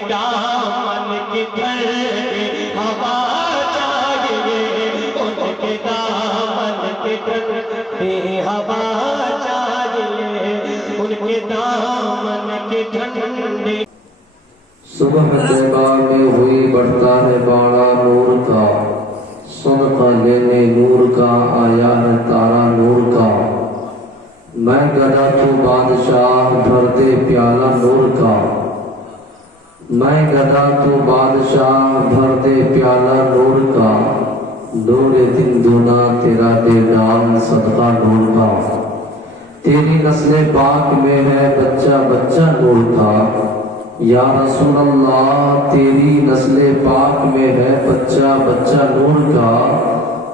دامن کی ٹھنڈی ہوا چاہیے، ان کے دامن کی ٹھنڈی ہوا چاہیے، ان کے دامن کی ٹھنڈی۔ صبح طیبہ میں ہوئی بڑھتا ہے باڑا نور کا، صدقہ لینے نور کا آیا ہے تارا نور کا۔ میں گدا تو بادشاہ بھر دے پیالہ نور کا، میں گدا تو بادشاہ بھر دے پیالہ نور کا، نور دن دونا تیرا دے ڈال صدقہ نور کا۔ تیری نسل پاک میں ہے بچہ بچہ نور کا، یا رسول اللہ تیری نسل پاک میں ہے بچہ بچہ نور کا،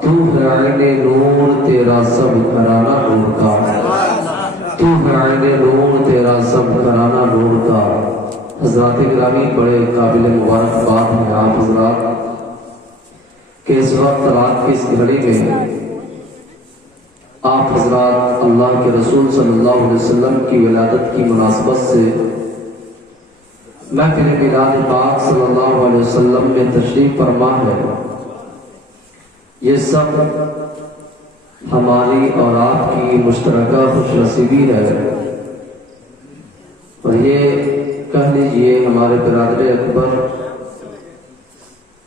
تو ہے عین نور تیرا سب گھرانہ نور کا، تو ہے عین نور تیرا سب گھرانہ نور کا۔ حضرات گرامی بڑے قابل مبارکباد ہیں آپ حضرات کہ اس وقت رات کی اس گھڑی میں آپ حضرات اللہ کے رسول صلی اللہ علیہ وسلم کی ولادت کی مناسبت سے محفل میلاد پاک صلی اللہ علیہ وسلم میں تشریف فرما ہے۔ یہ سب ہماری اور آپ کی مشترکہ خوش نصیبی ہے، اور یہ کہہ لیجئے ہمارے برادر اکبر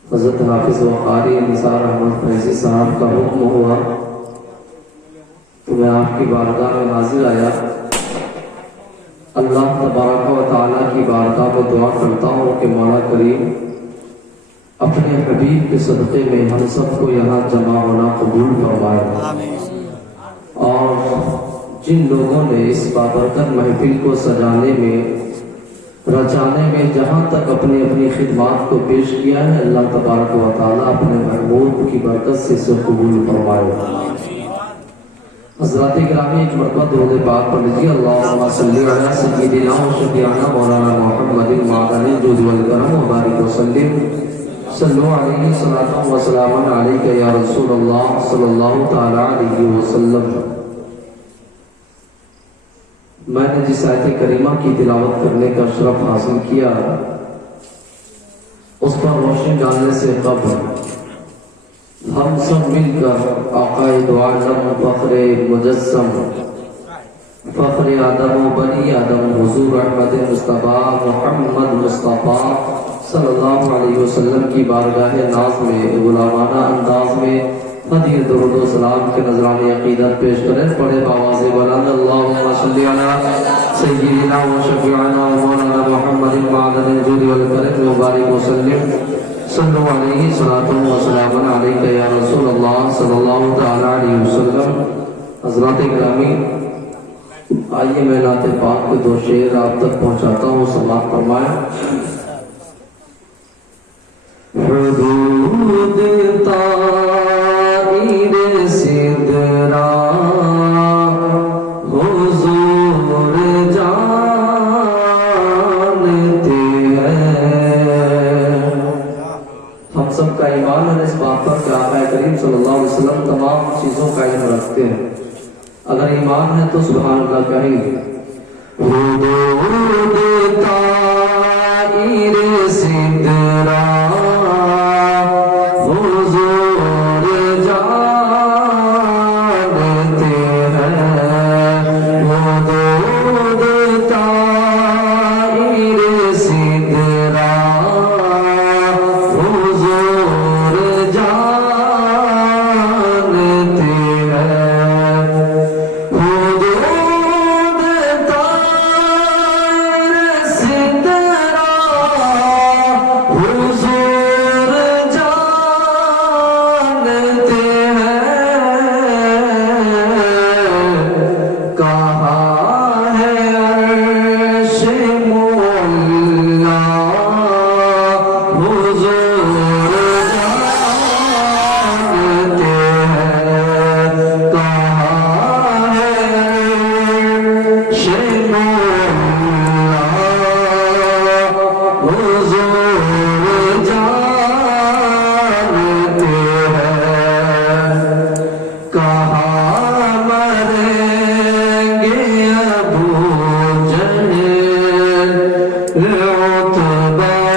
حضرت حافظ و قاری نثار احمد فیضی صاحب کا حکم ہوا تو میں آپ کی بارگاہ میں حاضر آیا۔ اللہ تبارک و تعالیٰ کی بارگاہ میں دعا کرتا ہوں کہ مولا کریم اپنے حبیب کے صدقے میں ہم سب کو یہاں جمع ہونا قبول فرمائے، اور جن لوگوں نے اس بابرکت محفل کو سجانے میں رچانے میں جہاں تک اپنی اپنی خدمات کو پیش کیا ہے، اللہ تبارک و تعالیٰ اپنے محبوب کی برکت سے اسے قبول فرمائے۔ حضرات گرامی ایک مرتبہ درود پاک پڑھ لیجیے، اللہم صلی علی سیدنا و شفیعنا مولانا محمد معدن الجود والکرم وبارک وسلم، صلو علیہ صلاۃ و سلام علیک یا رسول اللہ صلی اللہ تعالی علیہ وسلم۔ میں نے جس آیت کریمہ کی تلاوت کرنے کا شرف حاصل کیا اس پر روشنی ڈالنے سے قبل ہم سب مل کر آقا دو عالم فخر مجسم فخر آدم و بنی آدم حضور احمد مصطفیٰ محمد مصطفیٰ صلی اللہ علیہ وسلم کی بارگاہ ناز میں غلامانہ انداز میں حدیث درود و سلام کے نذرانی عقیدت پیش کریں۔ پڑھے باواز بلند، اللہم صلی علی سیدنا و شفیعنا و مولانا محمد معدن الجود والکرم وبارک وسلم، صلو علیہ صلاۃ و سلام علیک یا رسول اللہ صلی اللہ تعالی علیہ وسلم۔ حضرات گرامی آئیے میں نعت پاک کے دو شعر آپ تک پہنچاتا ہوں، سماعت فرمائیں۔ حدود طائر سدرا حضور جانتے ہیں۔ ہم سب کا ایمان ہے اس بات پر کہ آقا کریم صلی اللہ علیہ وسلم تمام چیزوں کا علم رکھتے ہیں۔ اگر ایمان ہے تو سبحان اللہ کہیں گے۔ حدود طائر سدرا عتبہ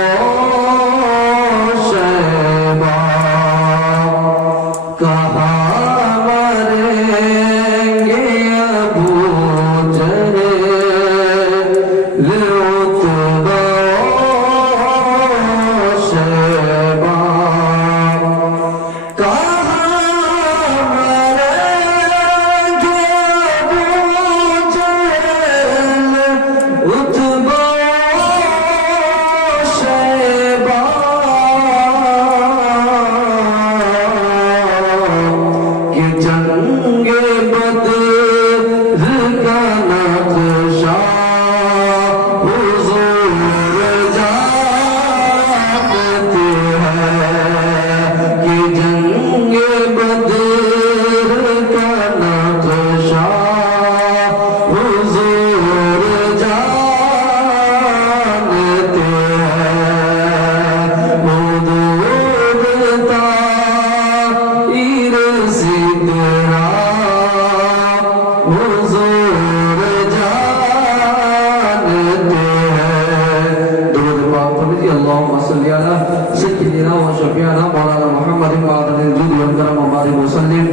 اللهم صل على سيدنا وشفيعنا مولانا محمد وعلى الجود والكرم وبارك وسلم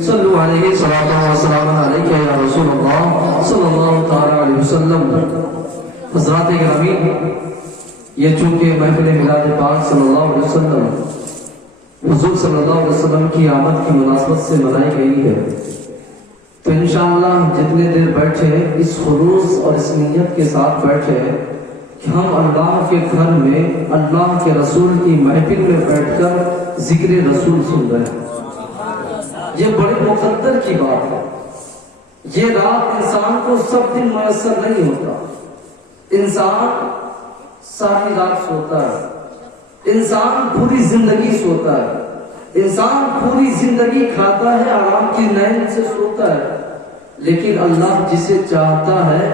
صلوا عليه صلاة وسلام عليك يا رسول الله صلی اللہ تعالی علیہ وسلم. حضرات گرامی، یہ چونکہ محفل میلاد پاک صلی اللہ علیہ وسلم حضور صلی اللہ علیہ وسلم کی آمد کی مناسبت سے منائی گئی ہے، تو انشاءاللہ جتنے دیر بیٹھے اس خلوص اور اس نیت کے ساتھ بیٹھے کہ ہم اللہ کے گھر میں اللہ کے رسول کی محفل میں بیٹھ کر ذکر رسول سن رہے ہیں، یہ بڑے مقدر کی بات ہے. یہ رات انسان کو سب دن میسر نہیں ہوتا. انسان ساری رات سوتا ہے، انسان پوری زندگی سوتا ہے، انسان پوری زندگی کھاتا ہے، آرام کی نیند سے سوتا ہے، لیکن اللہ جسے چاہتا ہے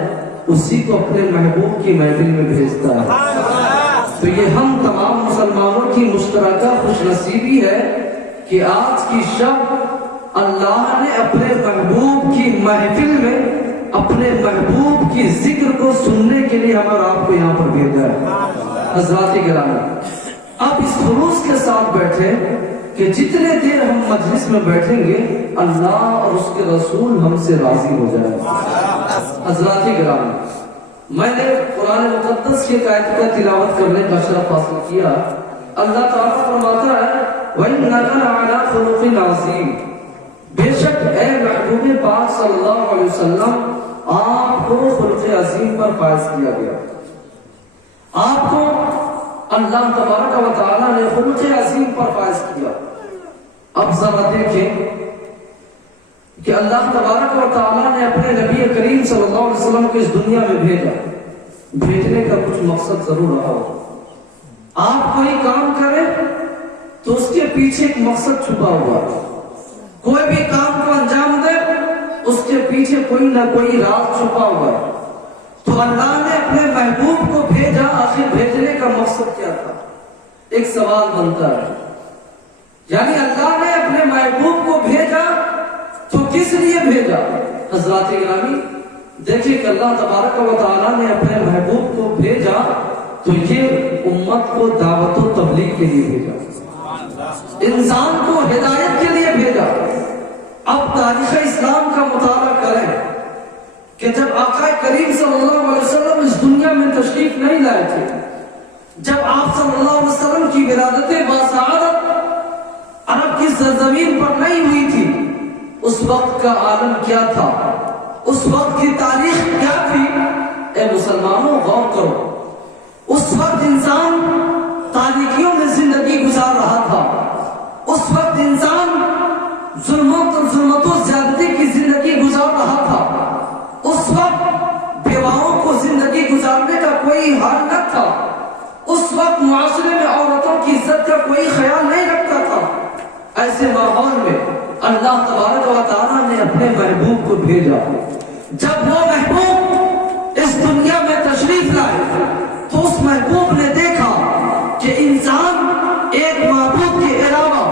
اسی کو اپنے محبوب کی محفل میں بھیجتا ہے. تو یہ ہم تمام مسلمانوں کی مشترکہ خوش نصیبی ہے کہ آج کی شب اللہ نے اپنے محبوب کی محفل میں اپنے محبوب کی ذکر کو سننے کے لیے ہم اور آپ کو یہاں پر بھیجا ہے. حضرات گرامی، آپ اس خلوص کے ساتھ بیٹھے کہ جتنے دیر ہم مجلس میں بیٹھیں گے اللہ اور اس کے رسول ہم سے راضی ہو جائے. حضرات گرامی، میں نے قرآن مقدس کی آیت کا تلاوت کرنے کا شرف حاصل کیا. اللہ تعالیٰ فرماتا ہے وَإِنَّكَ لَعَلَىٰ خُلُقٍ عَظِيمٍ، بے شک اے محبوب پاک صلی اللہ علیہ وسلم آپ کو خلق عظیم پر فائز کیا گیا. آپ کو اللہ تبارک و تعالیٰ نے خلق عظیم پر فائز کیا. اب ذرا دیکھیں کہ اللہ تبارک و تعالیٰ نے اپنے نبی کریم صلی اللہ علیہ وسلم کو اس دنیا میں بھیجا. بھیجنے کا کچھ مقصد ضرور رہا ہو. آپ کوئی کام کریں تو اس کے پیچھے ایک مقصد چھپا ہوا ہے. کوئی بھی کام کو انجام دے اس کے پیچھے کوئی نہ کوئی راز چھپا ہوا ہے. تو اللہ نے اپنے محبوب کو بھیجا، آخر بھیجنے کا مقصد کیا تھا؟ ایک سوال بنتا ہے، یعنی اللہ نے اپنے محبوب کو بھیجا تو کس لیے بھیجا؟ حضرات گرامی دیکھیں کہ اللہ تبارک و تعالیٰ نے اپنے محبوب کو بھیجا تو یہ امت کو دعوت و تبلیغ کے لیے بھیجا، انسان کو ہدایت کے لیے بھیجا. اب تاریخ اسلام کا مطالعہ کریں کہ جب آقا کریم صلی اللہ علیہ وسلم اس دنیا میں تشریف نہیں لائے تھے، جب آپ صلی اللہ علیہ وسلم کی ولادت باسعادت عرب کی سرزمین پر نہیں ہوئی تھی، اس وقت کا عالم کیا تھا، اس وقت کی تاریخ کیا تھی؟ اے مسلمانوں غور کرو. اس وقت انسان تاریکیوں میں زندگی گزار رہا تھا. اس وقت انسان ظلمت و زیادتی کی زندگی گزار رہا تھا. اس وقت بیواؤں کو زندگی گزارنے کا کوئی حال نہ تھا. اس وقت معاشرے میں عورتوں کی عزت کا کوئی خیال نہیں رکھتا تھا. ایسے ماحول میں اللہ تبارک و تعالیٰ نے اپنے محبوب کو بھیجا. جب وہ محبوب اس دنیا میں تشریف لائے تو اس محبوب نے دیکھا کہ انسان ایک معبود کے علاوہ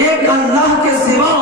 ایک اللہ کے سوا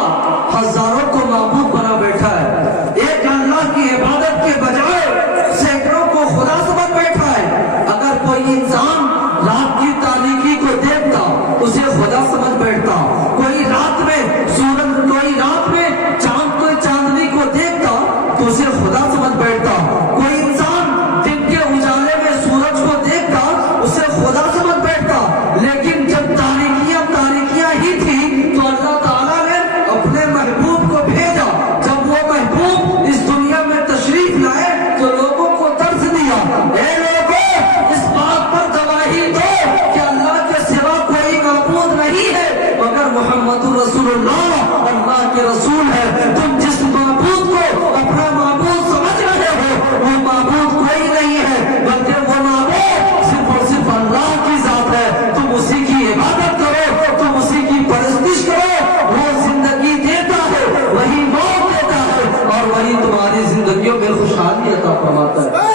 ہزاروں کو معبود بنا بیٹھا ہے. ایک اللہ کی عبادت کے بجائے سینکڑوں کو خدا سمجھ بیٹھا ہے. اگر کوئی انسان رات کی تاریکی کو دیکھتا اسے خدا سمجھ بیٹھتا. کوئی رات میں سورج، کوئی رات میں چاند کو چاندنی کو دیکھتا تو اسے خدا سمجھ بیٹھتا. کوئی انسان دن کے اجالے میں سورج کو دیکھتا اسے خدا سمجھ بیٹھتا. لیکن جب تاریکیاں ہی تھی تو اللہ تعالیٰ نے اپنے محبوب کو بھیجا. جب وہ محبوب اس دنیا میں تشریف لائے تو لوگوں کو درس دیا، اے لوگوں اس بات پر گواہی دو کہ اللہ کے سوا کوئی معبود نہیں ہے مگر محمد رسول اللہ اللہ کے رسول ہے. تم جس معبود کو اپنا معبود سمجھ رہے ہو وہ معبود کوئی نہیں ہے بلکہ وہ معبود صرف اور صرف اللہ کی ذات ہے. تم اسی کی عبادت کرو، تم اسی کی پرستش کرو. وہ زندگی دیتا ہے، وہی موت دیتا ہے اور وہی تمہاری زندگیوں میں خوشحالی عطا فرماتا ہے.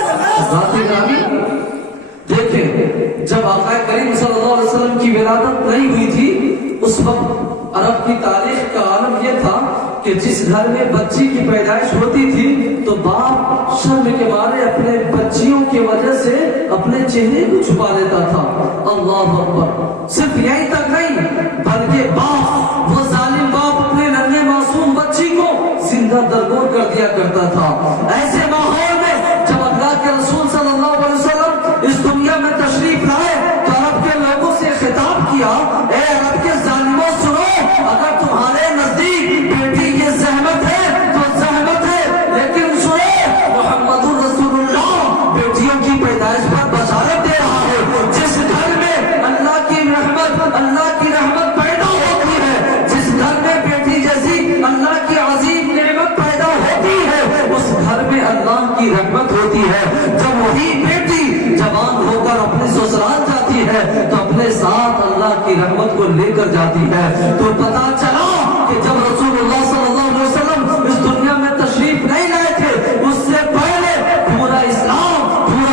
ذات گرامی دیکھیں، جب آقا کریم صلی اللہ علیہ وسلم کی ولادت نہیں ہوئی تھی اس وقت عرب کی تاریخ کا عالم یہ تھا کہ جس گھر میں بچی کی پیدائش ہوتی تھی تو باپ شرم کے مارے اپنے بچیوں کی وجہ سے اپنے چہرے کو چھپا لیتا تھا. اللہ اکبر. صرف یہی تک نہیں بلکہ باپ، وہ ظالم باپ، اپنے ننھے معصوم بچی کو زندہ درگور کر دیا کرتا تھا. ایسے ماحول میں جب اللہ کے رسول صلی اللہ علیہ وسلم اس دنیا میں تشریف لائے تو عرب کے لوگوں سے خطاب کیا، اے عرب کے ظالموں سنو، اگر تمہارے نزدیک بیٹی یہ زحمت ہے تو زحمت ہے، لیکن سنو محمد رسول اللہ بیٹیوں کی پیدائش پر بشارت دے رہا ہے. جس گھر میں اللہ کی رحمت پیدا ہوتی ہے، جس گھر میں بیٹی جیسی اللہ کی عظیم نعمت پیدا ہوتی ہے، اس گھر میں اللہ کی رحمت ہوتی ہے. جب وہی بیٹی جوان ہو کر اپنے سسرال جاتی ہے تو اپنے ساتھ اللہ کی رحمت کو لے کر جاتی ہے. تو پتا چلا کہ جب رسول اللہ صلی اللہ علیہ وسلم اس دنیا میں تشریف نہیں لائے تھے، اس سے پہلے پورا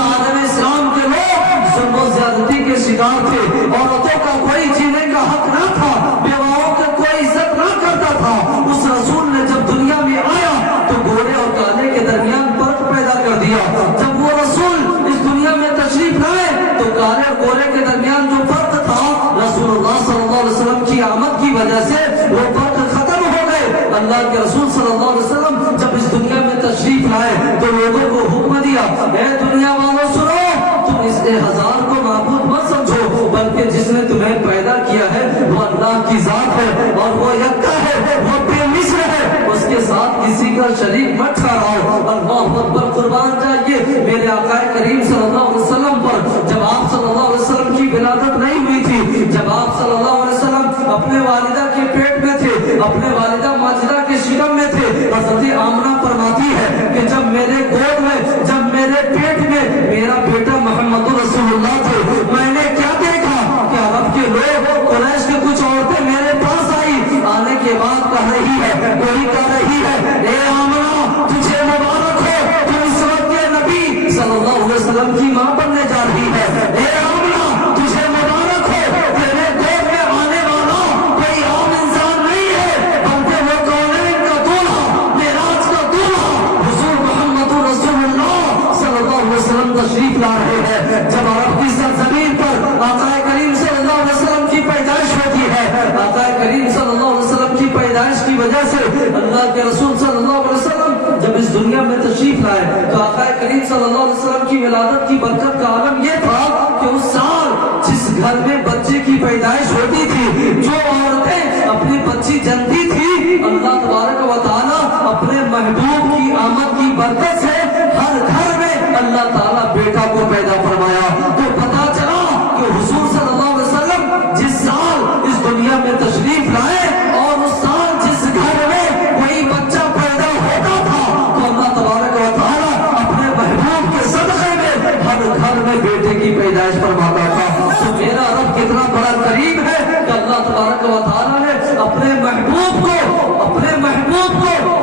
عالم اسلام کے لوگ ظلم و زیادتی کے شکار تھے. عورتوں کا کوئی جینے کا حق نہ تھا، بیواؤں کا کوئی عزت نہ کرتا تھا. اس رسول نے جب دنیا میں آیا تو گورے اور کالے کے درمیان فرق پیدا کر دیا. جب وہ رسول اس دنیا میں تشریف لائے تو کالے اور گورے کے درمیان جو فرق تھا، رسول اللہ صلی اللہ علیہ وسلم کی آمد کی وجہ سے وہ فرق ختم ہو گئے. اللہ کے رسول صلی اللہ علیہ وسلم جب اس دنیا میں تشریف لائے تو لوگوں کو حکم دیا، اے دنیا والوں سنو، تم اس ہزار کو معبود مت سمجھو، بلکہ جس نے تمہیں پیدا کیا ہے وہ اللہ کی ذات ہے اور وہ یکتا ہے، وہ بے مثل ہے، اس کے ساتھ کسی کا شریک مت ٹھہراؤ. اللہ اکبر. قربان جائیے میرے آقا کریم صلی اللہ علیہ وسلم پر. جب آپ صلی اللہ علیہ وسلم کی ولادت نہیں ہوئی تھی، جب آپ صلی اللہ علیہ وسلم اپنے والدہ کے پیٹ میں تھے، اپنے والدہ ماجدہ کے شکم میں تھے، حضرت آمنہ فرماتی ہے کہ جب میرے گود میں، جب میرے پیٹ میں میرا بیٹا محمد رسول اللہ تھے، میں نے کیا دیکھا کہ عرب کے لوگ، قریش کے کچھ عورتیں میرے پاس آئی، آنے کے بعد کہہ رہی ہے، کوئی کہہ رہی ہے، اے آمنہ تجھے مبارک ہو، تو اس وقت کے نبی صلی اللہ علیہ وسلم کی ماں بننے جا رہی ہے. اے آمنہ تجھے مبارک ہو، تیرے گود میں آنے والا کوئی عام انسان نہیں ہے، بلکہ وہ کونین کا دولہا، معراج کا دولہا حضور محمد رسول اللہ صلی اللہ علیہ وسلم تشریف لا رہے ہیں. جب عرب کی سرزمین پر آقا کریم صلی اللہ علیہ وسلم کی پیدائش ہوتی ہے، آقا کریم صلی اللہ علیہ وسلم کی پیدائش کی وجہ سے اللہ کے رسول صلی اللہ علیہ وسلم جب اس دنیا میں تشریف لائے تو آقا کریم صلی اللہ علیہ وسلم کی ولادت کی برکت کا عالم یہ تھا کہ اس سال جس گھر میں بچے کی پیدائش ہوتی تھی، جو عورتیں اپنی بچی جنتی تھی، اللہ تبارک و تعالیٰ اپنے محبوب کی آمد کی برکت سے ہر گھر میں اللہ تعالیٰ بیٹا کو پیدا فرمایا. تو پتا چلا کہ حضور صلی اللہ علیہ وسلم جس سال اس دنیا میں تشریف لائے اور اس سال جس گھر میں کوئی بچہ پیدا ہوتا تھا تو اللہ تبارک و تعالیٰ اپنے محبوب کے صدقے میں ہر گھر میں بیٹے کی پیدائش فرماتا تھا. تو میرا رب کتنا بڑا کریم ہے کہ اللہ تبارک و تعالیٰ نے اپنے محبوب کو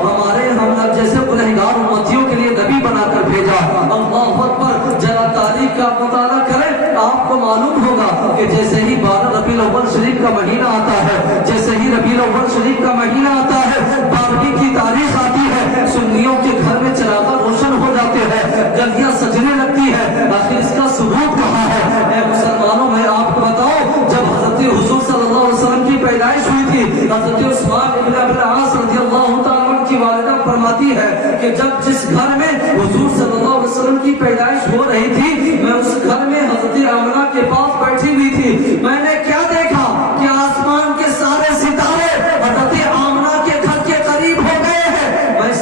ہمارے ہم جیسے گنہگار امتیوں کے لیے نبی بنا کر بھیجا. اللہ اکبر. ذرا تاریخ کا مطالعہ کریں، آپ کو معلوم ہوگا کہ جیسے ہی 12 ربیع الاول شریف کا مہینہ آتا ہے، جیسے ہی ربیع الاول شریف کا مہینہ آتا ہے، 12ویں کی تاریخ آتی ہے، سنیوں کے گھر میں چراغاں روشن ہو جاتے ہیں، گلیاں سجنے لگتی ہے. آخر اس کا ثبوت کہاں ہے؟ اے مسلمانوں، میں آپ کو بتاؤں، جب حضرت حضور صلی اللہ علیہ وسلم کی پیدائش ہوئی تھی، حضرت عثمان ابن ابی العاص رضی اللہ تعالیٰ عنہ کی والدہ فرماتی ہے کہ جب جس گھر میں حضور صلی اللہ علیہ وسلم کی پیدائش ہو رہی تھی، میں اس گھر میں حضرت آمنہ کے پاس بیٹھی ہوئی تھی. میں نے کیا دیکھا کہ آسمان کے سارے ستارے حضرت آمنہ کے گھر کے قریب ہو گئے ہیں. میں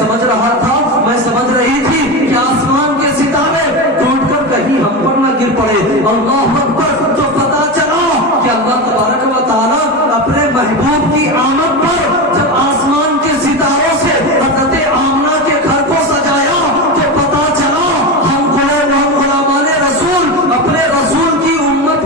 سمجھ رہی تھی کہ آسمان کے ستارے ٹوٹ کر کہیں ہم پر نہ گر پڑے. اللہ اکبر. تو پتا چلا کہ اللہ تبارک و تعالیٰ اپنے محبوب کی آمد پر جب آسمان کے ستاروں سے حضرت آمنہ کے گھر کو سجایا تو پتا چلا ہم غلامان رسول اپنے رسول کی امت